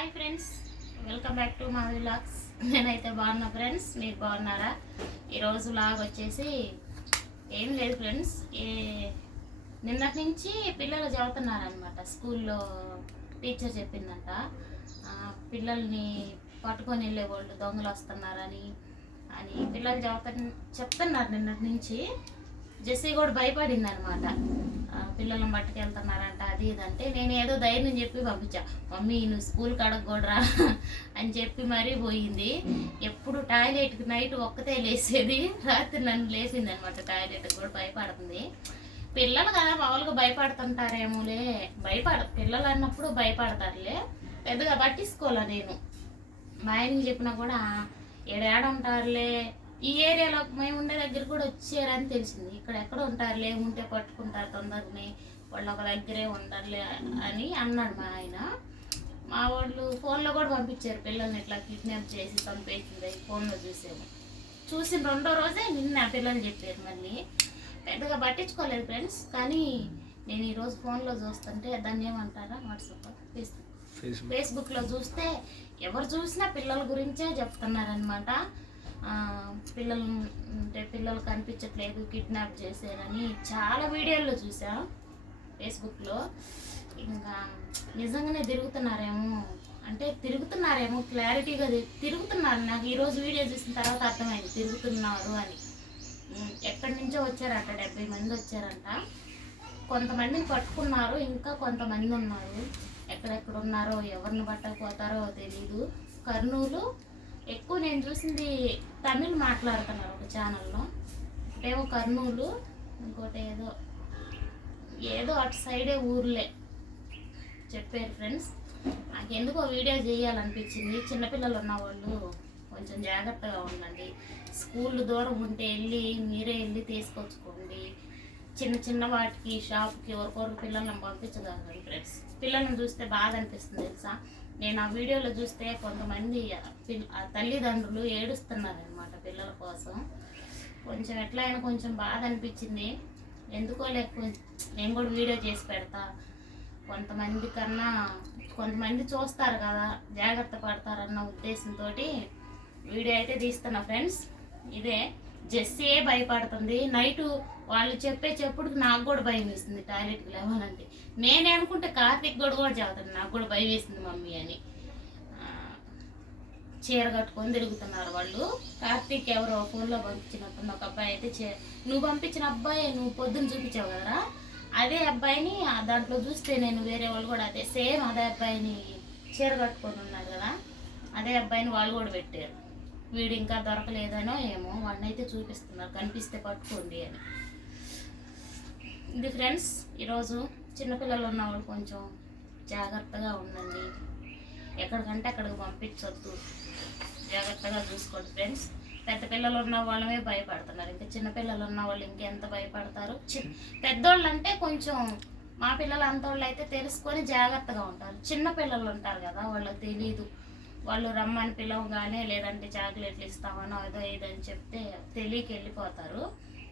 Hi friends, welcome back to మా vlogs. నేనైతే బాగున్నా ఫ్రెండ్స్, మీరు బాగున్నారా? ఈరోజు వ్లాగ్ వచ్చేసి ఏం లేదు ఫ్రెండ్స్, నిన్నటి నుంచి పిల్లలు చదువుతున్నారనమాట. స్కూల్లో టీచర్ చెప్పిందంట పిల్లల్ని పట్టుకొని వెళ్ళే వాళ్ళు దొంగలు వస్తున్నారని పిల్లలు చెప్తున్నారు నిన్నటి నుంచి. జెస్సీ కూడా భయపడింది అనమాట, పిల్లలను పట్టుకెళ్తున్నారంట అది ఇదంటే. నేను ఏదో ధైర్యం చెప్పి పంపించా, మమ్మీ నువ్వు స్కూల్కి అడగకూడరా అని చెప్పి మరీ పోయింది. ఎప్పుడు టాయిలెట్కి నైట్ ఒక్కతే లేసేది, రాత్రి నన్ను లేసింది అనమాట. టాయిలెట్కి కూడా భయపడుతుంది. పిల్లలు కదా మామూలుగా భయపడుతుంటారేమోలే, పిల్లలు అన్నప్పుడు భయపడతారులే, పెద్దగా పట్టించుకోలే నేను. మా ఆయనకి చెప్పినా కూడా ఏడాడ ఉంటారులే, ఈ ఏరియాలో మేము ఉండే దగ్గర కూడా వచ్చారని తెలిసింది. ఇక్కడ ఎక్కడ ఉంటారులే, ఉంటే పట్టుకుంటారు తొందరని, వాళ్ళు ఒక దగ్గరే ఉంటారులే అని అన్నాడు మా ఆయన. మా వాళ్ళు ఫోన్లో కూడా పంపించారు పిల్లల్ని ఇట్లా కిడ్నాప్ చేసి పంపేసింది, ఫోన్లో చూసిన రెండో రోజే నిన్న పిల్లలు చెప్పారు. మళ్ళీ పెద్దగా పట్టించుకోలేదు ఫ్రెండ్స్. కానీ నేను ఈరోజు ఫోన్లో చూస్తుంటే దాన్ని ఏమంటారా, వాట్సాప్ ఫేస్బుక్లో చూస్తే ఎవరు చూసినా పిల్లల గురించే చెప్తున్నారనమాట. పిల్లలు కనిపించట్లేదు, కిడ్నాప్ చేశారని చాలా వీడియోల్లో చూసా ఫేస్బుక్లో. ఇంకా నిజంగానే తిరుగుతున్నారేమో క్లారిటీగా తిరుగుతున్నారు. నాకు ఈరోజు వీడియో చూసిన తర్వాత అర్థమైంది తిరుగుతున్నారు అని. ఎక్కడి నుంచో వచ్చారంట, 70 మంది వచ్చారంట. కొంతమందిని పట్టుకున్నారు, ఇంకా కొంతమంది ఉన్నారు. ఎక్కడెక్కడ ఉన్నారో, ఎవరిని పట్టకపోతారో తెలీదు. కర్నూలు ఎక్కువ నేను చూసింది తమిళ్ మాట్లాడుతున్నారు ఒక ఛానల్లో. ఒకటేమో కర్నూలు, ఇంకోటి ఏదో అటు సైడే ఊర్లే చెప్పారు ఫ్రెండ్స్. నాకు ఎందుకో వీడియో చేయాలనిపించింది. చిన్నపిల్లలు ఉన్నవాళ్ళు కొంచెం జాగ్రత్తగా ఉండండి. స్కూల్ దూరం ఉంటే మీరే వెళ్ళి తీసుకొచ్చుకోండి. చిన్న వాటికి షాప్కి ఎవరికొరకు పిల్లలను పంపించగలండి ఫ్రెండ్స్. పిల్లలను చూస్తే బాధ అనిపిస్తుంది తెలుసా. నేను ఆ వీడియోలో చూస్తే కొంతమంది తల్లిదండ్రులు ఏడుస్తున్నారనమాట పిల్లల కోసం. కొంచెం ఎట్లయినా కొంచెం బాధ అనిపించింది. ఎందుకో నేను కూడా వీడియో చేసి పెడతా. కొంతమంది చూస్తారు కదా, జాగ్రత్త పడతారన్న ఉద్దేశంతో వీడియో అయితే తీస్తున్నా ఫ్రెండ్స్. ఇదే జెస్సీ భయపడుతుంది. నైటు వాళ్ళు చెప్పుడుకి నాకు కూడా భయం వేసింది టాయిలెట్కి లేవాలంటే. నేనే అనుకుంటే కార్తీక్ కూడా చదువుతాను, నాకు కూడా భయం వేసింది మమ్మీ అని. చీర కట్టుకొని తిరుగుతున్నారు వాళ్ళు. కార్తీక్ ఎవరో ఫోన్లో పంపించినప్పుడు ఒక అబ్బాయి అయితే, నువ్వు పంపించిన అబ్బాయి నువ్వు పొద్దున్న చూపించావు కదా, అదే అబ్బాయిని దాంట్లో చూస్తే నేను వేరే వాళ్ళు కూడా అదే సేమ్ అదే అబ్బాయిని చీర కట్టుకొని ఉన్నారు కదా, అదే అబ్బాయిని వాళ్ళు కూడా పెట్టారు. వీడు ఇంకా దొరకలేదనో ఏమో, వాడిని అయితే చూపిస్తున్నారు, కనిపిస్తే పట్టుకోండి అని. ఇది ఫ్రెండ్స్ ఈరోజు. చిన్నపిల్లలు ఉన్నవాళ్ళు కొంచెం జాగ్రత్తగా ఉండండి, ఎక్కడికంటే అక్కడికి పంపించొద్దు, జాగ్రత్తగా చూసుకోండి ఫ్రెండ్స్. పెద్ద పిల్లలు ఉన్న వాళ్ళమే భయపడుతున్నారు, ఇంకా చిన్నపిల్లలు ఉన్న వాళ్ళు ఇంకెంత భయపడతారు. పెద్దోళ్ళు అంటే కొంచెం, మా పిల్లలు అంతోళ్ళు అయితే తెలుసుకొని జాగ్రత్తగా ఉంటారు. చిన్న పిల్లలు ఉంటారు కదా, వాళ్ళకి తెలీదు. వాళ్ళు రమ్మని పిలవగానే లేదంటే చాక్లెట్లు ఇస్తామనో అదో ఇదని చెప్తే తెలియక వెళ్ళిపోతారు.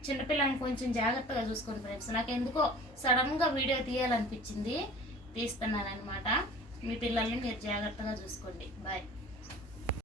చిన్నపిల్లల్ని కొంచెం జాగ్రత్తగా చూసుకోండి ఫ్రెండ్స్. నాకు ఎందుకో సడన్గా వీడియో తీయాలనిపించింది, తీస్తున్నాను అనమాట. మీ పిల్లల్ని మీరు జాగ్రత్తగా చూసుకోండి. బాయ్.